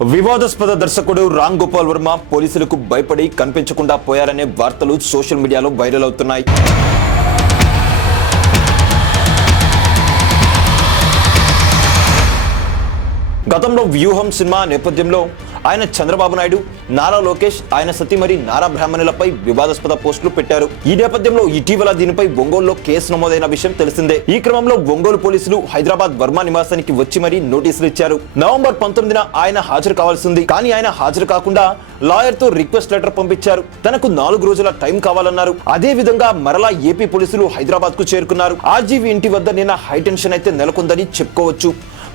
వివాదాస్పద దర్శకుడు రామ్ గోపాల్ వర్మ పోలీసులకు భయపడి కనిపించకుండా పోయారనే వార్తలు సోషల్ మీడియాలో వైరల్ అవుతున్నాయి. గతంలో వ్యూహం సినిమా నేపథ్యంలో ఆయన చంద్రబాబు నాయుడు నారా లోకేష్ ఆయన సతీమరి నారా బ్రాహ్మణులపై వివాదాస్పద పోస్టులు పెట్టారు. ఈ నేపథ్యంలో ఇటీవల దీనిపై ఒంగోలులో కేసు నమోదైన విషయం తెలిసిందే. ఈ క్రమంలో ఒంగోలు పోలీసులు హైదరాబాద్ వర్మ నివాసానికి వచ్చి మరీ నోటీసులు ఇచ్చారు. నవంబర్ పంతొమ్మిదిన ఆయన హాజరు కావాల్సింది. కానీ ఆయన హాజరు కాకుండా లాయర్తో రిక్వెస్ట్ లెటర్ పంపించారు. తనకు నాలుగు రోజుల టైం కావాలన్నారు. అదే విధంగా మరలా ఏపీ పోలీసులు హైదరాబాద్కు చేరుకున్నారు. ఆర్జీవి ఇంటి వద్ద నిన్న హైటెన్షన్ అయితే నెలకొందని చెప్పుకోవచ్చు.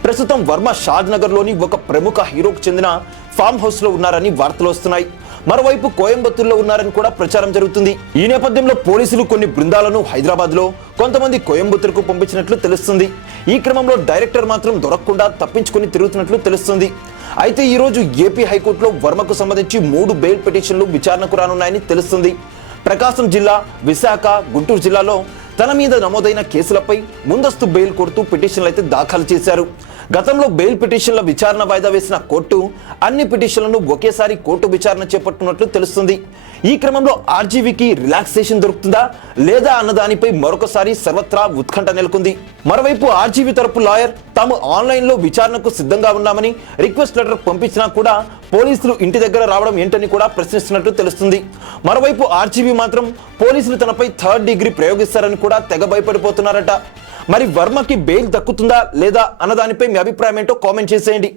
ప్రస్తుతం వర్మ షాద్ నగర్లోని ఒక ప్రముఖ హీరోకు చెందిన ఫామ్ హౌస్లో ఉన్నారని వార్తలు వస్తున్నాయి. మరోవైపు కోయంబత్తూరులో ఉన్నారని కూడా ప్రచారం జరుగుతుంది. ఈ నేపథ్యంలో పోలీసులు కొన్ని బృందాలను హైదరాబాద్లో కొంతమంది కోయంబత్తూరుకు పంపించినట్లు తెలుస్తుంది. ఈ క్రమంలో డైరెక్టర్ మాత్రం దొరకకుండా తప్పించుకొని తిరుగుతున్నట్లు తెలుస్తుంది. అయితే ఈరోజు ఏపీ హైకోర్టులో వర్మకు సంబంధించి మూడు బెయిల్ పిటిషన్లు విచారణకు రానున్నాయని తెలుస్తుంది. ప్రకాశం జిల్లా విశాఖ గుంటూరు జిల్లాలో తన మీద నమోదైన కేసులపై ముందస్తు బెయిల్ కోరుతూ పిటిషన్లు అయితే దాఖలు చేశారు. గతంలో బెయిల్ పిటిషన్ల విచారణ వాయిదా వేసిన కోర్టు అన్ని పిటిషన్లను ఒకేసారి కోర్టు విచారణ చేపట్టున్నట్లు తెలుస్తుంది. ఈ క్రమంలో ఆర్జీవీకి రిలాక్సేషన్ దొరుకుతుందా లేదా అన్న దానిపై మరొకసారి సర్వత్రా ఉత్కంఠ నెలకొంది. మరోవైపు ఆర్జీవీ తరపు లాయర్ తాము ఆన్లైన్లో విచారణకు సిద్ధంగా ఉన్నామని రిక్వెస్ట్ లెటర్ పంపించినా కూడా పోలీసులు ఇంటి దగ్గర రావడం ఏంటని కూడా ప్రశ్నిస్తున్నట్లు తెలుస్తుంది. మరోవైపు ఆర్జీవీ మాత్రం పోలీసులు తనపై థర్డ్ డిగ్రీ ప్రయోగిస్తారని కూడా తెగ భయపడిపోతున్నారట. మరి వర్మకి బెయిల్ దక్కుతుందా లేదా అన్నదానిపై మీ అభిప్రాయం ఏంటో కామెంట్ చేసేయండి.